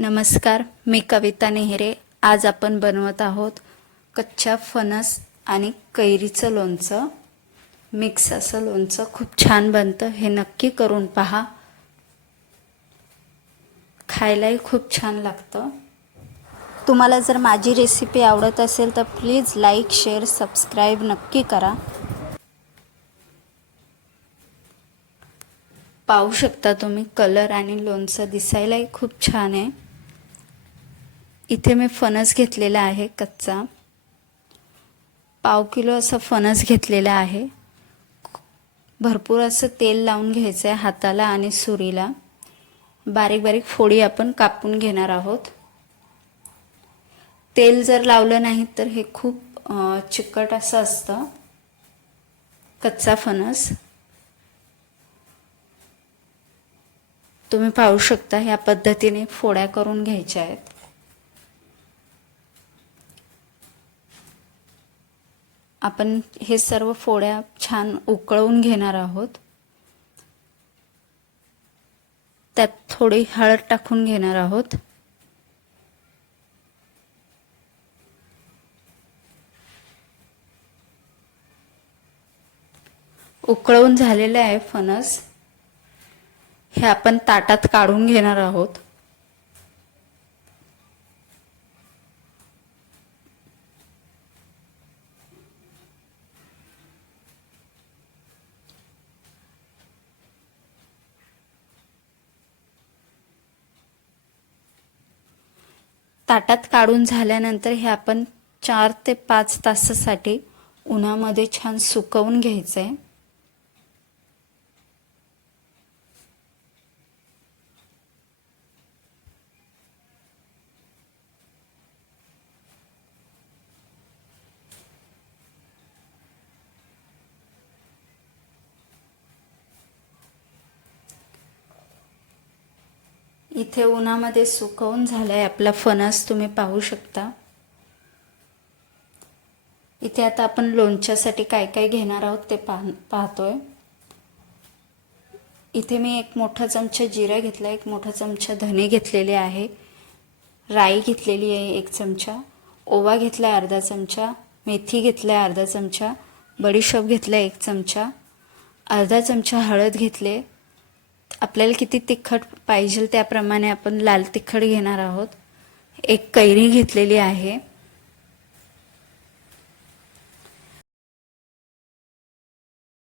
नमस्कार मी कविता नेहरे. आज आपण बनवत आहोत कच्च्या फणस आणि कैरीचं लोणचं. मिक्स असं लोणचं खूप छान बनतं. हे नक्की करून पहा. खायलाही खूप छान लागतं. तुम्हाला जर माझी रेसिपी आवडत असेल तर प्लीज लाईक शेअर सबस्क्राईब नक्की करा. पाहू शकता तुम्ही कलर आणि लोणचं दिसायलाही खूप छान आहे. इथे मी फणस घेतलेला आहे कच्चा. पाव किलो असं फणस घेतलेला आहे. भरपूर असं तेल लावून घ्यायचं आहे हाताला आणि सुरीला. बारीक बारीक फोडी आपण कापून घेणार आहोत. तेल जर लावलं नाही तर हे खूप चिकट असं असतं. कच्चा फणस. तुम्ही पाहू शकता ह्या पद्धतीने फोड्या करून घ्यायच्या आहेत. आपण हे सर्व फोड्या छान उकळवून घेणार आहोत. त्यात थोडी हळद टाकून घेणार आहोत. उकळवून झालेले आहे फणस. हे आपण ताटात काढून घेणार आहोत. ताटात काढून झाल्यानंतर हे आपण चार ते पाच तासासाठी उन्हामध्ये छान सुकवून घ्यायचं आहे इथे उन्हामध्ये सुकवून झालाय आपला फणस तुम्ही पाहू शकता. इथे आता आपण लोणच्यासाठी काय काय घेणार आहोत ते पाह पाहतोय. इथे मी एक मोठा चमचा जिरा घेतला एक मोठा चमचा धने घेतलेले आहे. राई घेतलेली आहे एक चमचा. ओवा घेतला अर्धा चमचा. मेथी घेतला अर्धा चमचा. बडीशोप घेतला एक चमचा. अर्धा चमचा हळद घेतले. आपल्याला किती तिखट पाहिजे त्याप्रमाणे आपण लाल तिखट घेणार आहोत. एक कैरी घेतलेली आहे.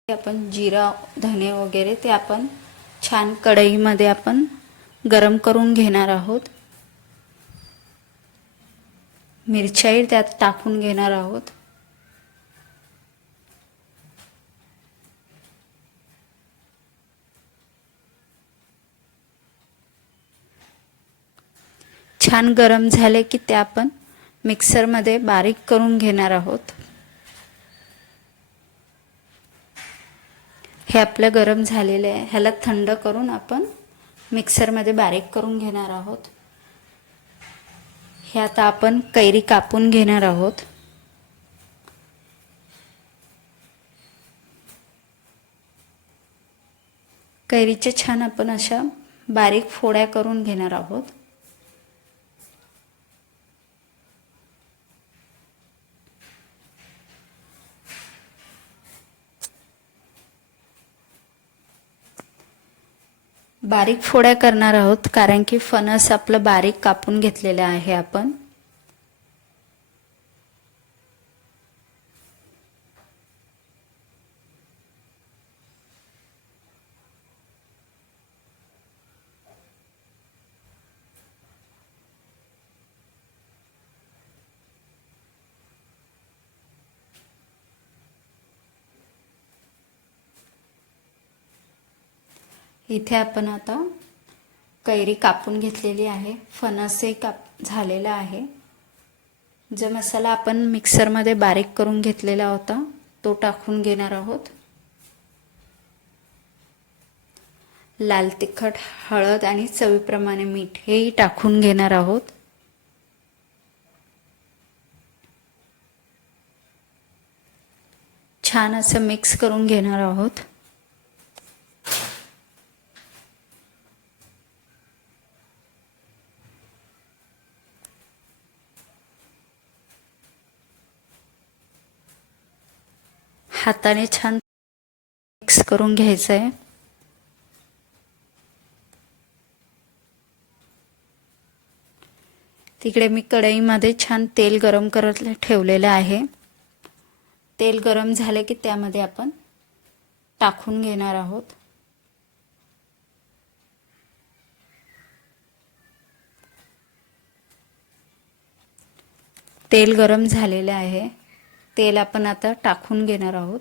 आपण जिरा धने वगैरे ते आपण छान कढईमध्ये आपण गरम करून घेणार आहोत. मिरच्याही त्यात टाकून घेणार आहोत. छान गरम झाले की ते आपण मिक्सरमध्ये बारीक करून घेणार आहोत. हे आपलं गरम झालेलं आहे. ह्याला थंड करून आपण मिक्सरमध्ये बारीक करून घेणार आहोत. हे आता आपण कैरी कापून घेणार आहोत. कैरीच्या छान आपण अशा बारीक फोड्या करून घेणार आहोत. बारीक फोड्या करणार आहोत कारण की फणस आपलं बारीक कापून घेतलेलं आहे आपण. इथे आपण आता कैरी कापून घेतलेली आहे. फणसही काप झालेला आहे. जो मसाला आपण मिक्सरमध्ये बारीक करून घेतलेला होता तो टाकून घेणार आहोत. लाल तिखट हळद आणि चवीप्रमाणे मीठ हेही टाकून घेणार आहोत. छान असं मिक्स करून घेणार आहोत. हाताने छान मिक्स करून घ्यायचं आहे तिकडे मी कढईमध्ये छान तेल गरम करत ठेवलेलं आहे. तेल गरम झाले की त्यामध्ये आपण टाकून घेणार आहोत. तेल गरम झालेले आहे. तेल आपण आता टाकून घेणार आहोत.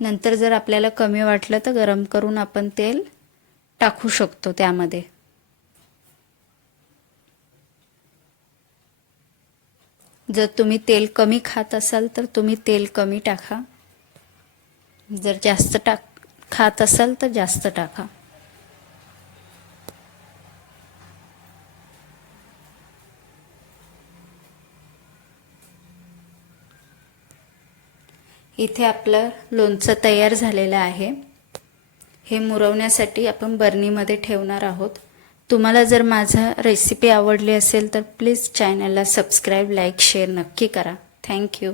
नंतर जर आपल्याला कमी वाटलं तर गरम करून आपण तेल टाकू शकतो त्यामध्ये. जर तुम्ही तेल कमी खात असाल तर तुम्ही तेल कमी टाका. जर जास्त टाक खात असाल तर जास्त टाका. इथे आपलं लोणचं तयार झालेलं आहे. हे मुरवण्यासाठी आपण बर्नीमध्ये ठेवणार आहोत. तुम्हाला जर माझा रेसिपी आवडली असेल तर प्लीज चॅनलला सबस्क्राईब लाईक शेअर नक्की करा. थँक्यू